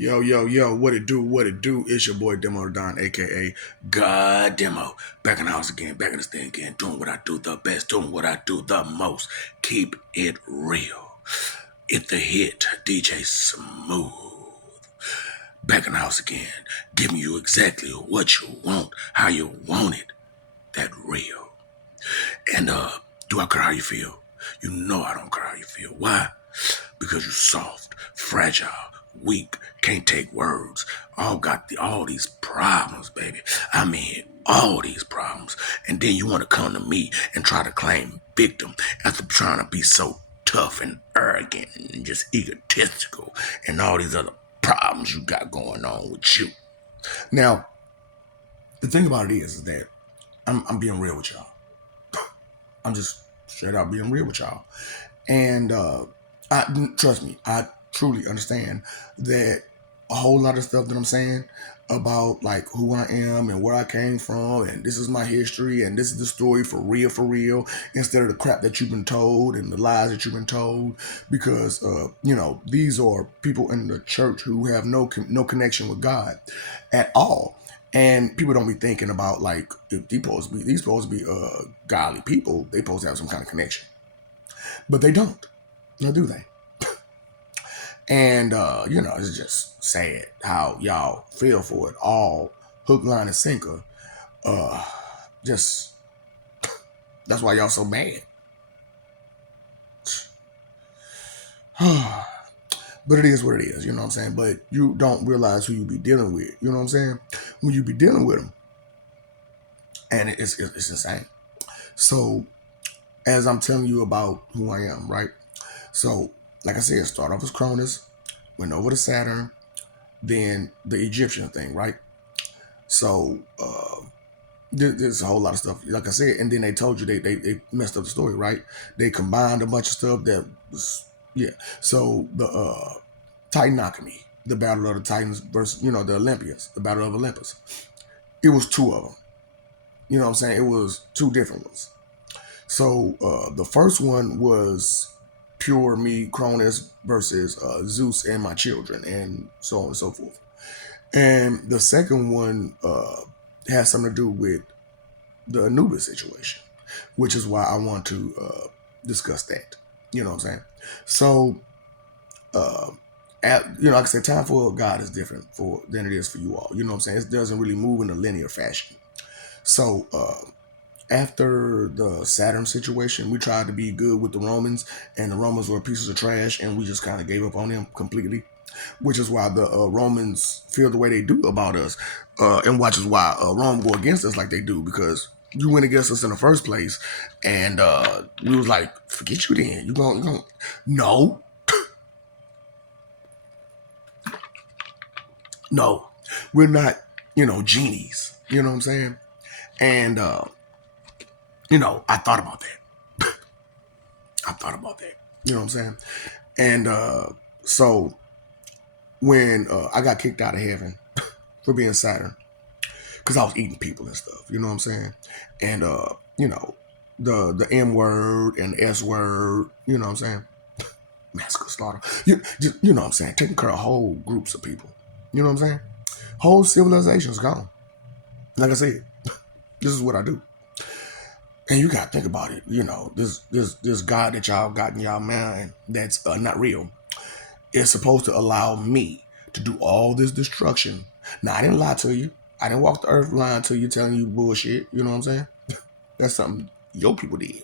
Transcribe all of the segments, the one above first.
Yo, yo, yo, what it do, what it do? It's your boy Demo Don, aka God Demo. Back in the house again, back in this thing again, doing what I do the best, doing what I do the most. Keep it real. It the hit, DJ Smooth. Back in the house again, giving you exactly what you want, how you want it. That real. And do I care how you feel? You know I don't care how you feel. Why? Because you soft, fragile, weak, can't take words. All these problems, baby. I mean, all these problems. And then you want to come to me and try to claim victim after trying to be so tough and arrogant and just egotistical and all these other problems you got going on with you. Now, the thing about it is that I'm being real with y'all. I'm just straight out being real with y'all. And trust me, I truly understand that a whole lot of stuff that I'm saying about like who I am and where I came from, and this is my history, and this is the story for real, instead of the crap that you've been told and the lies that you've been told, because these are people in the church who have no connection with God at all. And people don't be thinking about like if these supposed to be godly people, they supposed to have some kind of connection, but they don't. Now do they? And it's just sad how y'all feel for it all, hook, line, and sinker. Uh, just that's why y'all so mad. But it is what it is, you know what I'm saying? But you don't realize who you be dealing with, you know what I'm saying? When you be dealing with them, and it's insane. So as I'm telling you about who I am, right? So like I said, start off as Cronus, went over to Saturn, then the Egyptian thing, right? So there's a whole lot of stuff, like I said, and then they told you they messed up the story, right? They combined a bunch of stuff that was So the Titanotomy, the Battle of the Titans versus the Olympians, the Battle of Olympus. It was two of them. You know what I'm saying? It was two different ones. So the first one was pure me, Cronus, versus Zeus and my children, and so on and so forth. And the second one has something to do with the Anubis situation, which is why I want to discuss that. You know what I'm saying? So, like I said, time for God is different than it is for you all. You know what I'm saying? It doesn't really move in a linear fashion. So, after the Saturn situation, we tried to be good with the Romans, and the Romans were pieces of trash, and we just kind of gave up on them completely. Which is why the Romans feel the way they do about us, and which is why Rome go against us like they do, because you went against us in the first place, and we was like, forget you then. You going no, no, we're not, genies. You know what I'm saying? And I thought about that. I thought about that. You know what I'm saying? And so when I got kicked out of heaven for being Saturn, because I was eating people and stuff, you know what I'm saying? And the M word and the S word, you know what I'm saying? Massacre, slaughter. You know what I'm saying? Taking care of whole groups of people. You know what I'm saying? Whole civilization's gone. Like I said, this is what I do. And you gotta think about it. This God that y'all got in y'all mind that's not real is supposed to allow me to do all this destruction. Now, I didn't lie to you. I didn't walk the earth lying to you, telling you bullshit. You know what I'm saying? That's something your people did.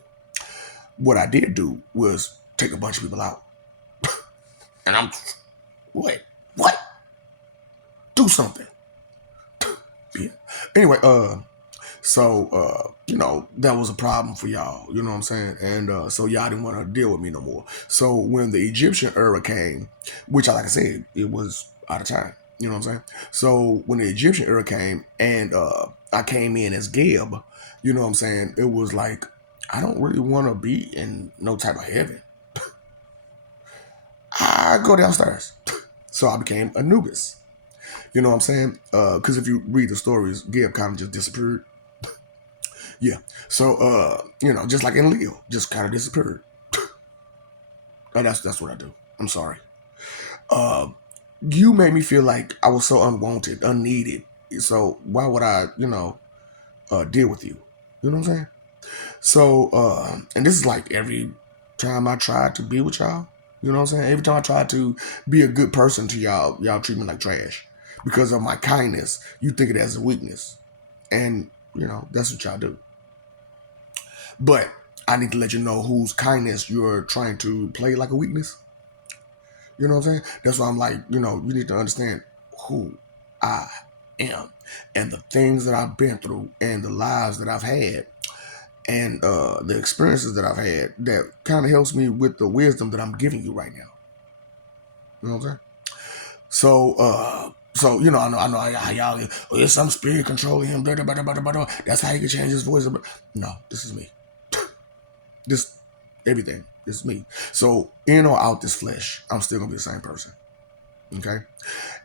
What I did do was take a bunch of people out. And I'm, what? What? Do something. Yeah. Anyway, that was a problem for y'all. You know what I'm saying? And so y'all didn't want to deal with me no more. So when the Egyptian era came, which, like I said, it was out of time. You know what I'm saying? So when the Egyptian era came and I came in as Geb, you know what I'm saying? It was like, I don't really want to be in no type of heaven. I go downstairs. So I became Anubis. You know what I'm saying? Because if you read the stories, Geb kind of just disappeared. Yeah. So just like in Leo, just kind of disappeared. That's what I do. I'm sorry. You made me feel like I was so unwanted, unneeded. So why would I, deal with you? You know what I'm saying? So, and this is like every time I tried to be with y'all. You know what I'm saying? Every time I tried to be a good person to y'all treat me like trash. Because of my kindness, you think it as a weakness. And, that's what y'all do. But I need to let you know whose kindness you're trying to play like a weakness. You know what I'm saying? That's why I'm like, you need to understand who I am and the things that I've been through and the lives that I've had and the experiences that I've had that kind of helps me with the wisdom that I'm giving you right now. You know what I'm saying? So I know how y'all. Oh, there's some spirit controlling him. Blah, blah, blah, blah, blah, blah. That's how he can change his voice. No, this is me. This everything. This is me. So in or out this flesh, I'm still gonna be the same person. Okay.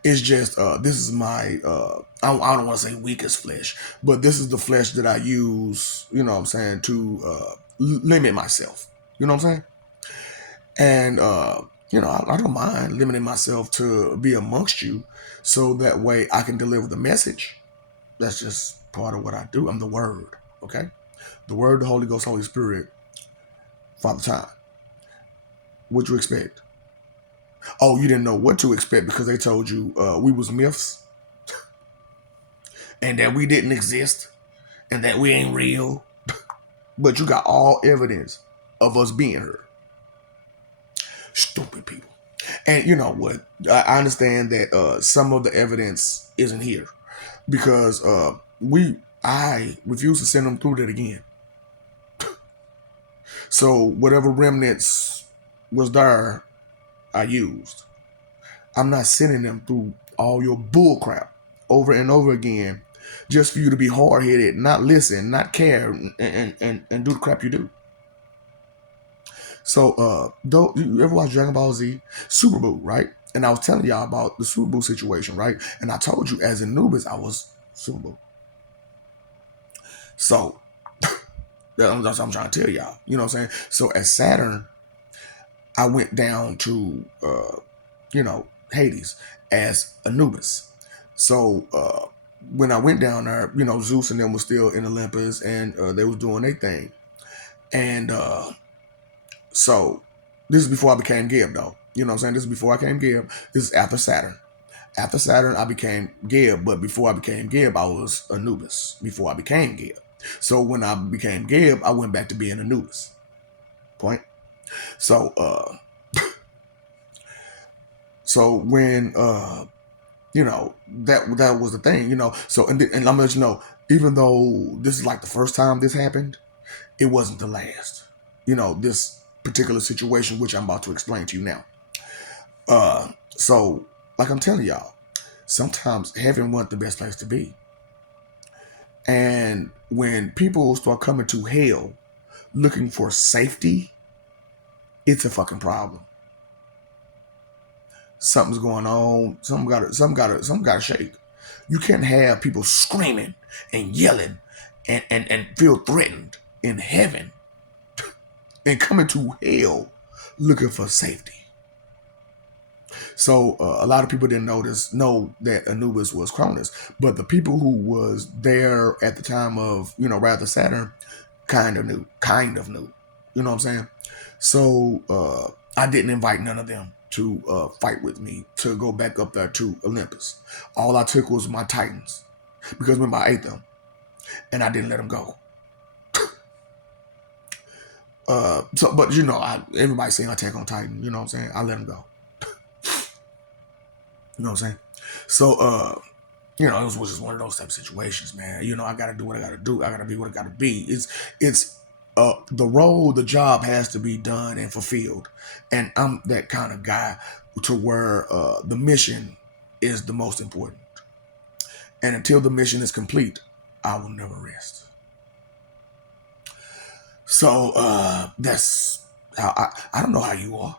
It's just this is my I don't want to say weakest flesh, but this is the flesh that I use, what I'm saying, to limit myself. You know what I'm saying? And I don't mind limiting myself to be amongst you so that way I can deliver the message. That's just part of what I do. I'm the word, okay? The word, the Holy Ghost, Holy Spirit, Father Time. What you expect? Oh, you didn't know what to expect because they told you we was myths and that we didn't exist and that we ain't real. But you got all evidence of us being here. Stupid people. And you know what? I understand that some of the evidence isn't here because I refuse to send them through that again. So whatever remnants was there, I used. I'm not sending them through all your bull crap over and over again just for you to be hard headed, not listen, not care, and do the crap you do. So, though you ever watch Dragon Ball Z, Super Buu, right? And I was telling y'all about the Super Buu situation, right? And I told you as Anubis, I was Super Buu. So that's what I'm trying to tell y'all. You know what I'm saying? So as Saturn, I went down to Hades as Anubis. So when I went down there, Zeus and them was still in Olympus, and they was doing their thing. And so this is before I became Gib, though. You know what I'm saying? This is before I became Gib. This is after Saturn. After Saturn, I became Gib, but before I became Gib, I was Anubis. Before I became Gib. So when I became Gib, I went back to being Anubis. Point. So so when that was the thing, So and I'm gonna let you know, even though this is like the first time this happened, it wasn't the last. This particular situation, which I'm about to explain to you now. So like I'm telling y'all, sometimes heaven wasn't the best place to be. And when people start coming to hell looking for safety, it's a fucking problem. Something's going on. Something gotta shake. You can't have people screaming and yelling and feel threatened in heaven and coming to hell looking for safety. So a lot of people didn't know that Anubis was Cronus, but the people who was there at the time of rather Saturn kind of knew. You know what I'm saying? So I didn't invite none of them to fight with me to go back up there to Olympus. All I took was my Titans because remember I ate them and I didn't let them go. But everybody's saying Attack on Titan. You know what I'm saying? I let them go. You know what I'm saying? So, it was just one of those type of situations, man. I gotta do what I gotta do. I gotta be what I gotta be. It's the role, the job has to be done and fulfilled. And I'm that kind of guy to where the mission is the most important. And until the mission is complete, I will never rest. So that's how I don't know how you are.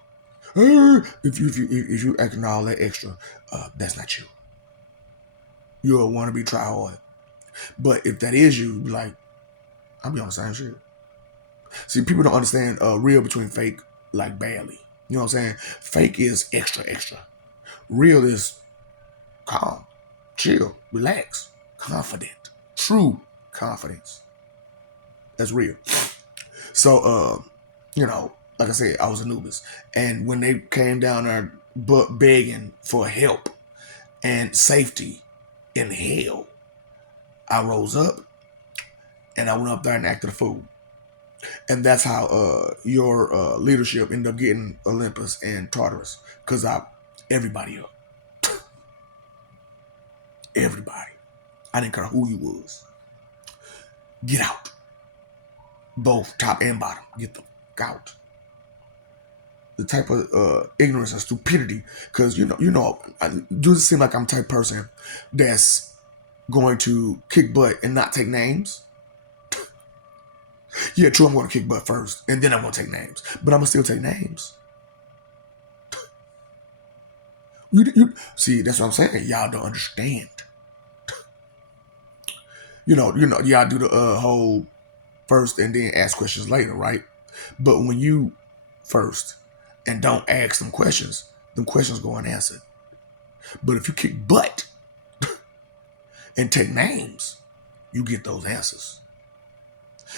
If you acting all that extra, that's not you. You'll want to be try hard. But if that is you, like, I'll be on the same shit. See, people don't understand real between fake like badly. You know what I'm saying? Fake is extra. Real is calm, chill, relax, confident, true confidence. That's real. So, like I said, I was Anubis. And when they came down there begging for help and safety in hell, I rose up and I went up there and acted a fool. And that's how your leadership ended up getting Olympus and Tartarus. Because everybody up. Everybody. I didn't care who you was. Get out. Both top and bottom. Get the out. The type of ignorance and stupidity. Because, I do seem like I'm the type of person that's going to kick butt and not take names. Yeah, true, I'm going to kick butt first, and then I'm going to take names. But I'm going to still take names. See, that's what I'm saying. Y'all don't understand. Y'all do the whole first and then ask questions later, right? But when you first and don't ask them questions go unanswered. But if you kick butt and take names, you get those answers.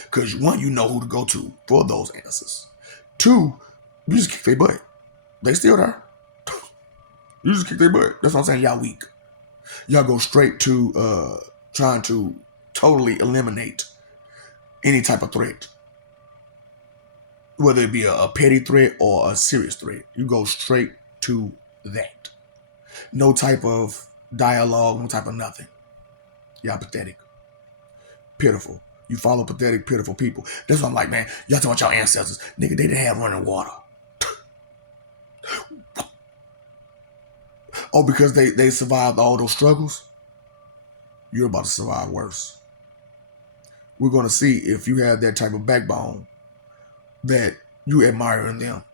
Because one, you know who to go to for those answers. Two, you just kick their butt. They still there. You just kick their butt. That's what I'm saying. Y'all weak. Y'all go straight to trying to totally eliminate any type of threat. Whether it be a petty threat or a serious threat. You go straight to that. No type of dialogue, no type of nothing. Y'all pathetic. Pitiful. You follow pathetic, pitiful people. That's what I'm like, man. Y'all talking about your ancestors. Nigga, they didn't have running water. Oh, because they survived all those struggles? You're about to survive worse. We're going to see if you have that type of backbone that you admire in them.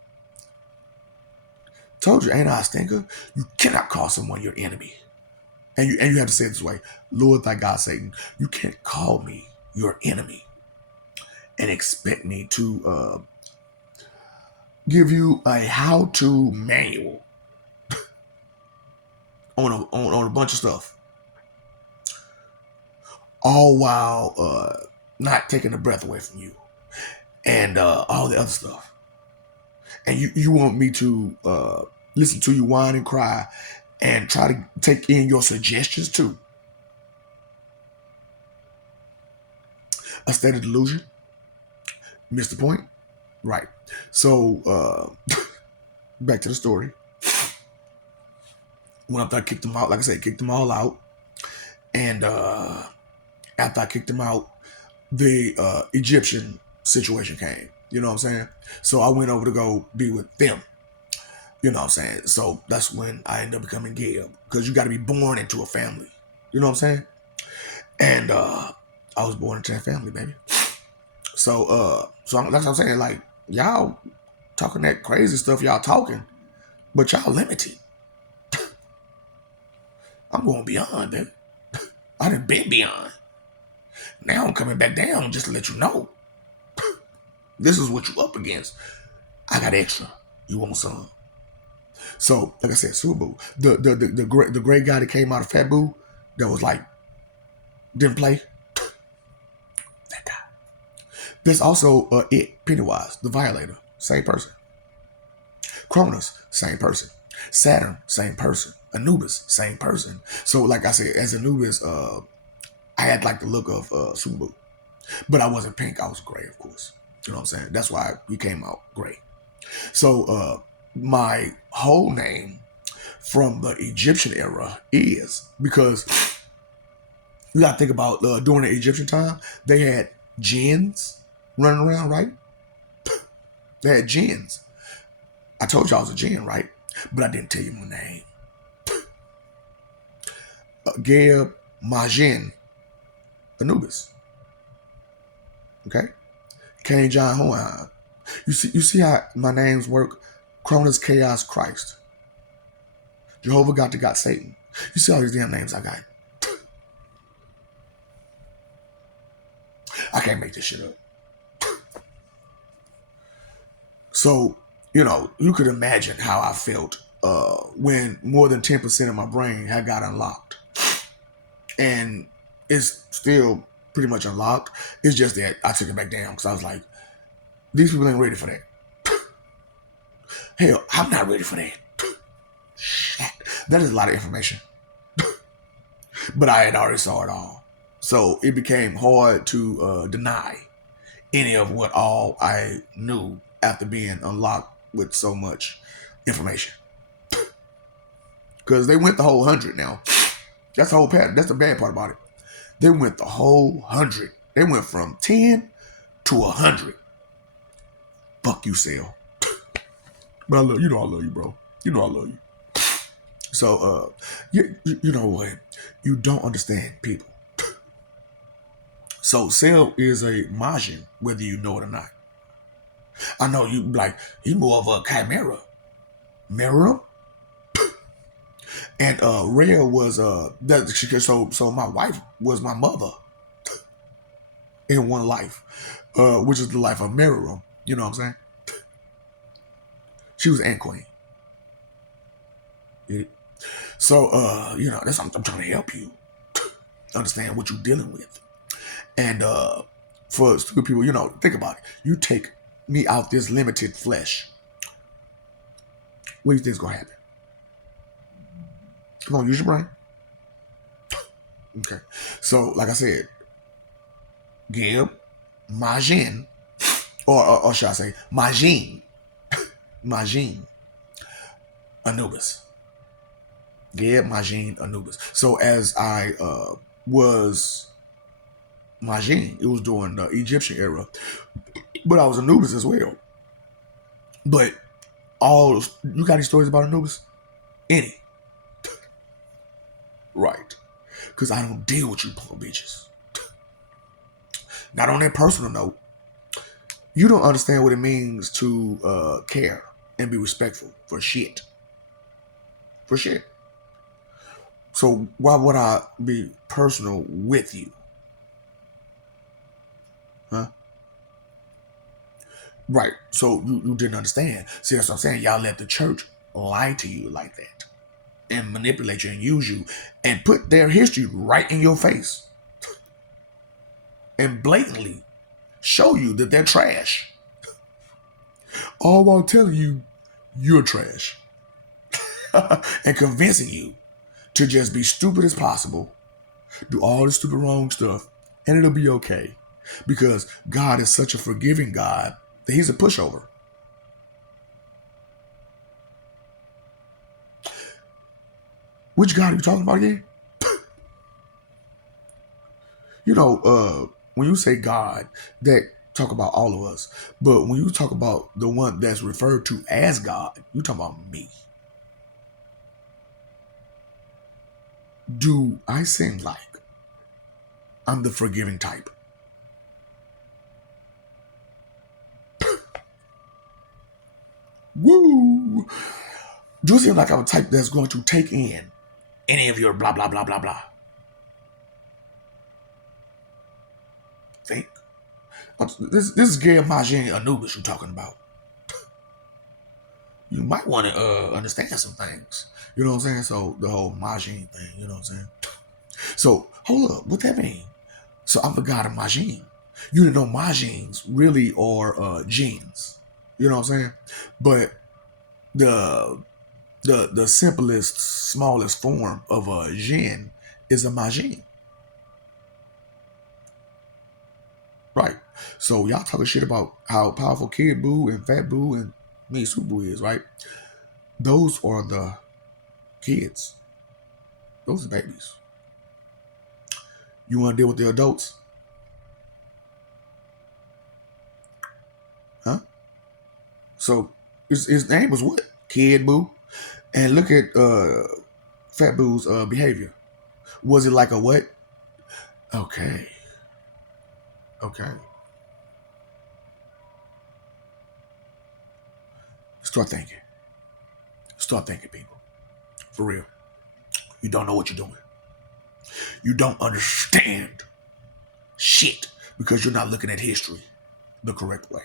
Told you, ain't I a stinker? You cannot call someone your enemy. And you have to say it this way. Lord thy God, Satan, you can't call me your enemy and expect me to give you a how-to manual on a bunch of stuff, all while not taking the breath away from you and all the other stuff. And you want me to listen to you whine and cry and try to take in your suggestions too. A state of delusion. Missed the point? Right. So, back to the story. Went up there, kicked them out. Like I said, kicked them all out. And after I kicked them out, the Egyptian situation came. You know what I'm saying? So I went over to go be with them. You know what I'm saying? So that's when I ended up becoming Gib. Because you got to be born into a family. You know what I'm saying? And I was born into that family, baby. So that's what I'm saying. Like, y'all talking that crazy stuff y'all talking, but y'all limited. I'm going beyond, baby. I done been beyond. Now I'm coming back down just to let you know. This is what you up against. I got extra. You want some? So, like I said, Subu, the great guy that came out of Fat Boo, that was like, didn't play. That guy. There's also Pennywise, the Violator, same person. Cronus, same person. Saturn, same person. Anubis, same person. So, like I said, as Anubis, I had like the look of Subu, but I wasn't pink. I was gray, of course. You know what I'm saying? That's why we came out gray. So, my whole name from the Egyptian era is because you got to think about during the Egyptian time, they had jinns running around, right? They had jinns. I told you I was a jinn, right? But I didn't tell you my name. Geb Majin Anubis. Okay? King John Hoan. You see how my names work? Cronus Chaos Christ. Jehovah got Satan. You see all these damn names I got. I can't make this shit up. So, you could imagine how I felt when more than 10% of my brain had got unlocked. And it's still pretty much unlocked. It's just that I took it back down because I was like, these people ain't ready for that. Hell, I'm not ready for that. Shit. That is a lot of information. But I had already saw it all. So it became hard to deny any of what all I knew after being unlocked with so much information. Because they went the whole 100 now. That's the whole part. That's the bad part about it. They went the whole 100. They went from 10 to 100. Fuck you, Cell. But I love you. Know I love you, bro. You know I love you. So, you know what? You don't understand people. So, Cell is a Majin, whether you know it or not. I know you like, he's more of a Chimera. Mirror? And Rhea was so my wife was my mother in one life, which is the life of Meruem. You know what I'm saying? She was Ant Queen. Yeah. So you know, that's I'm trying to help you understand what you're dealing with. And for stupid people, you know, think about it. You take me out this limited flesh. What do you think is gonna happen? Come on, use your brain. Okay. So, like I said, Gib, Majin, or should I say Majin, Majin, Anubis. Gib, Majin, Anubis. So as I was Majin, it was during the Egyptian era, but I was Anubis as well. But all you got any stories about Anubis? Any? Right. Because I don't deal with you poor bitches. Not on that personal note. You don't understand what it means to care and be respectful for shit. For shit. So why would I be personal with you? Huh? Right. So you didn't understand. See, that's what I'm saying. Y'all let the church lie to you like that and manipulate you and use you and put their history right in your face and blatantly show you that they're trash. All while telling you you're trash and convincing you to just be stupid as possible, do all the stupid wrong stuff, and it'll be okay. Because God is such a forgiving God that he's a pushover. Which God are you talking about again? You know, when you say God, that talk about all of us. But when you talk about the one that's referred to as God, you talking about me. Do I seem like I'm the forgiving type? Woo! Do it seem like I'm a type that's going to take in any of your blah, blah, blah, blah, blah? Think. This is Gary Majin Anubis you're talking about. You might want to understand some things. You know what I'm saying? So the whole Majin thing, you know what I'm saying? So hold up, what that mean? So I'm the god of Majin. You didn't know Majins really are genes. You know what I'm saying? But the simplest, smallest form of a Jin is a Majin. Right. So y'all talking shit about how powerful Kid Buu and Fat Buu and Super Buu is, right? Those are the kids. Those are babies. You want to deal with the adults? Huh? So his name was what? Kid Buu. And look at Fat Buu's behavior. Was it like a what? Okay. Okay. Start thinking. Start thinking, people. For real. You don't know what you're doing. You don't understand shit because you're not looking at history the correct way.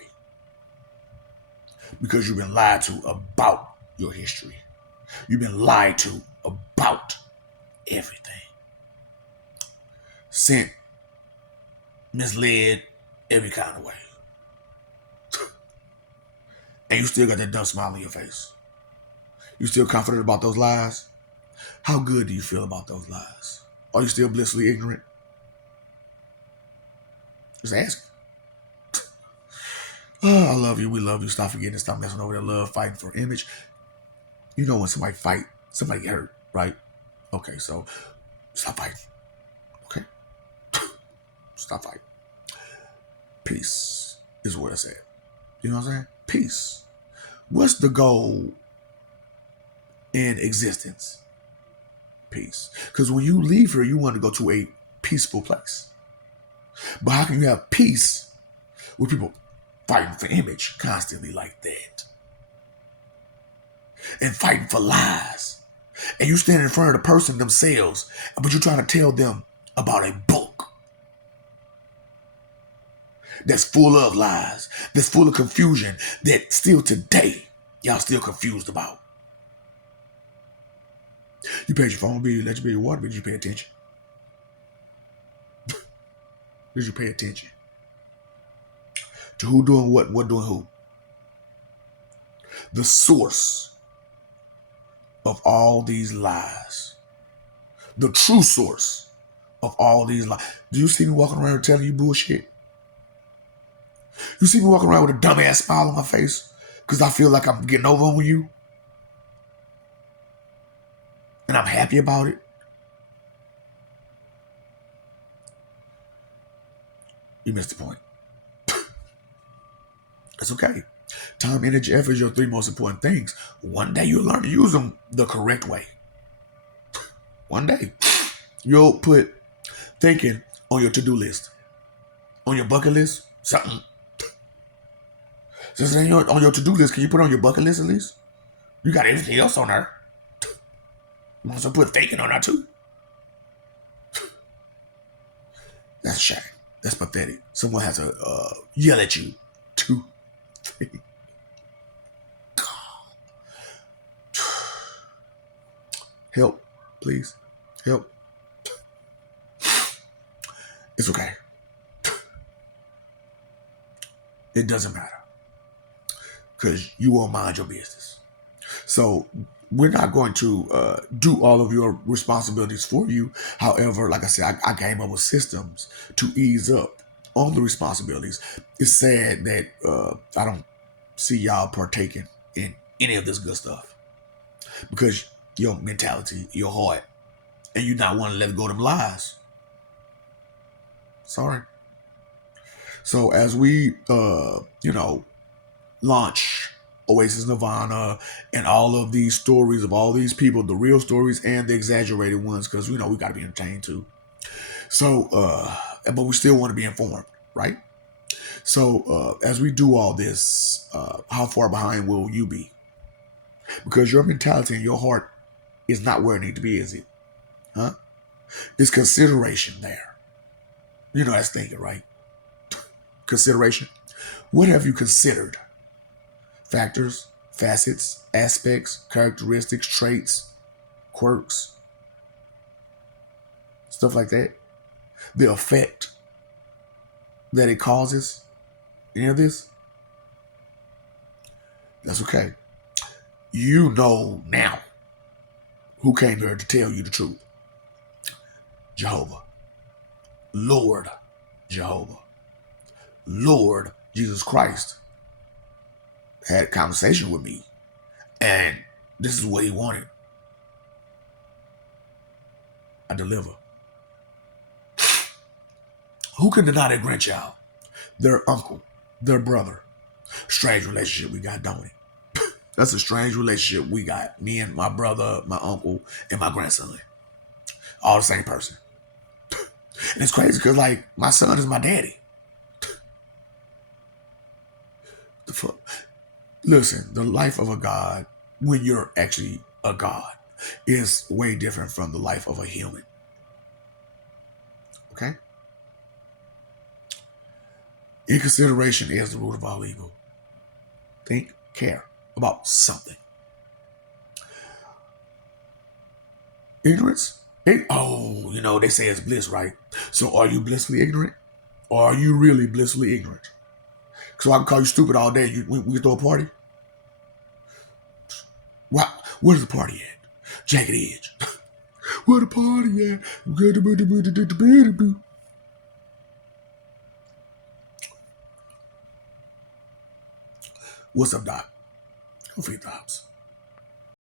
Because you've been lied to about your history. You've been lied to about everything. Sent, misled, every kind of way. And you still got that dumb smile on your face. You still confident about those lies? How good do you feel about those lies? Are you still blissfully ignorant? Just ask. Oh, I love you. We love you. Stop forgetting. Stop messing over that love, fighting for image. You know when somebody fight, somebody get hurt, right? Okay, so stop fighting. Okay? Stop fighting. Peace is what I said. You know what I'm saying? Peace. What's the goal in existence? Peace. Because when you leave here, you want to go to a peaceful place. But how can you have peace with people fighting for image constantly like that? And fighting for lies. And you stand in front of the person themselves, but you're trying to tell them about a book that's full of lies, that's full of confusion, that still today, y'all still confused about. You paid your phone bill, you let your bill, your water bill, did you pay attention? Did you pay attention? To who doing what doing who? The source of all these lies. The true source of all these lies. Do you see me walking around telling you bullshit? You see me walking around with a dumbass smile on my face because I feel like I'm getting over on you? And I'm happy about it? You missed the point. It's okay. Time, energy, effort is your three most important things. One day you'll learn to use them the correct way. One day you'll put thinking on your to-do list, on your bucket list, something. Since it ain't on your to-do list, can you put it on your bucket list at least? You got everything else on there. You want to put thinking on there too? That's a shame. That's pathetic. Someone has to yell at you to think. Help, please. Help. It's okay. It doesn't matter. Because you won't mind your business. So we're not going to do all of your responsibilities for you. However, like I said, I came up with systems to ease up on the responsibilities. It's sad that I don't see y'all partaking in any of this good stuff. Because your mentality, your heart, and you not want to let go of them lies. Sorry. So as we, launch Oasis Nirvana and all of these stories of all these people, the real stories and the exaggerated ones, because we got to be entertained too. So, but we still want to be informed, right? So as we do all this, how far behind will you be? Because your mentality and your heart is not where it needs to be, is it? Huh? There's consideration there. You know that's thinking, right? Consideration. What have you considered? Factors, facets, aspects, characteristics, traits, quirks, stuff like that. The effect that it causes. Any of this? That's okay. You know now who came here to tell you the truth. Jehovah. Lord Jehovah. Lord Jesus Christ had a conversation with me. And this is what he wanted. I deliver. Who can deny their grandchild? Their uncle, their brother. Strange relationship we got, don't we? That's a strange relationship we got. Me and my brother, my uncle, and my grandson. All the same person. And it's crazy because, like, my son is my daddy. The fuck? Listen, the life of a God, when you're actually a God, is way different from the life of a human. Okay? Inconsideration is the root of all evil. Think, care about something. Ignorance? Oh, they say it's bliss, right? So are you blissfully ignorant? Or are you really blissfully ignorant? So I can call you stupid all day. We throw a party? What? Where's the party at? Jagged Edge. Where the party at? What's up, Doc? Go for your thoughts.